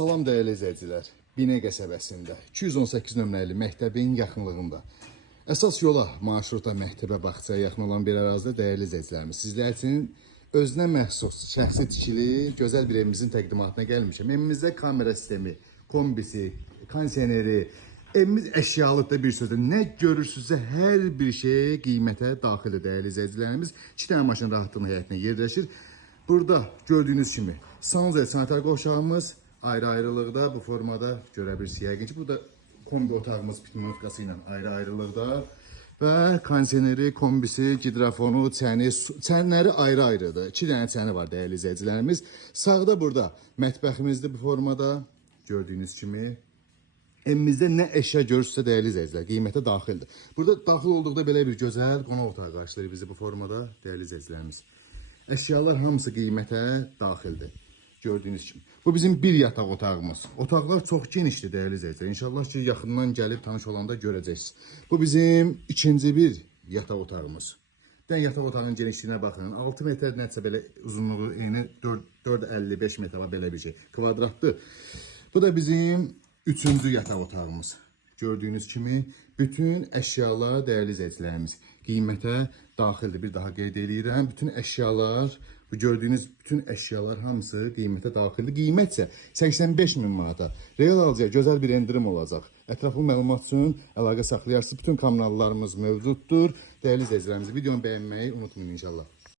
Salam dəyərli izləyicilər. Binə qəsəbəsində 218 nömrəli məktəbin yaxınlığında əsas yola, marşruta, məktəbə, bağçaya yaxın olan bir ərazidə dəyərli izləyicilərimiz, sizlər üçün özünə məxsus, şəxsi tikili, gözəl bir evimizin təqdimatına gəlmişəm. Evimizdə kamera sistemi, kombisi, kondisioneri, evimiz əşyalıdır bir sözlə. Nə görürsünüzsə hər bir şey qiymətə daxildir dəyərli izləyicilərimiz. 2 dənə maşın rahatlığına həyətinə yerləşir. Burada gördüyünüz kimi sanuzel sanitar qovşağımız ayrı-ayrılıqda bu formada görə bilirsiniz. Yəqin ki, burada kombi otağımız pitmonutkası ilə ayrı-ayrılıqda və kondisioneri, kombisi, gidrafonu, çənləri ayrı-ayrıdır. 2 dənə çəni var dəyərli izləyicilərimiz. Sağda burada mətbəximizdir bu formada gördüyünüz kimi. Evimizdə nə əşya görürsünüzsə dəyərli izləyicilər, qiymətə daxildir. Burada daxil olduqda belə bir gözəl qonaq otağı qarşılayır bizi bu formada dəyərli izləyicilərimiz. Əşyalar hamısı qiymətə daxildir. Gördüyünüz kimi. Bu bizim bir yataq otağımız. Otaqlar çox genişdir dəyərli izləyicilər. İnşallah ki, yaxından gəlib tanış olanda görəcəksiniz. Bu bizim ikinci bir yataq otağımız. Yataq otağının genişliyinə baxın. 6 metr nəticə belə uzunluğu, yəni 4,55 metr belə bir şey. Kvadratdır. Bu da bizim üçüncü yataq otağımız. Gördüyünüz kimi bütün əşyalar dəyərli izləyicilərimiz qiymətə daxildir. Bir daha qeyd edirəm. Bütün əşyalar, bu gördüyünüz bütün əşyalar hamısı qiymətə daxildir. Qiymət isə 85.000 manata. Real alıcıya gözəl bir endirim olacaq. Ətraflı məlumat üçün əlaqə saxlayarsınız. Bütün kanallarımız mövcuddur. Dəyərli izləyicilərimiz videonu bəyənməyi unutmayın inşallah.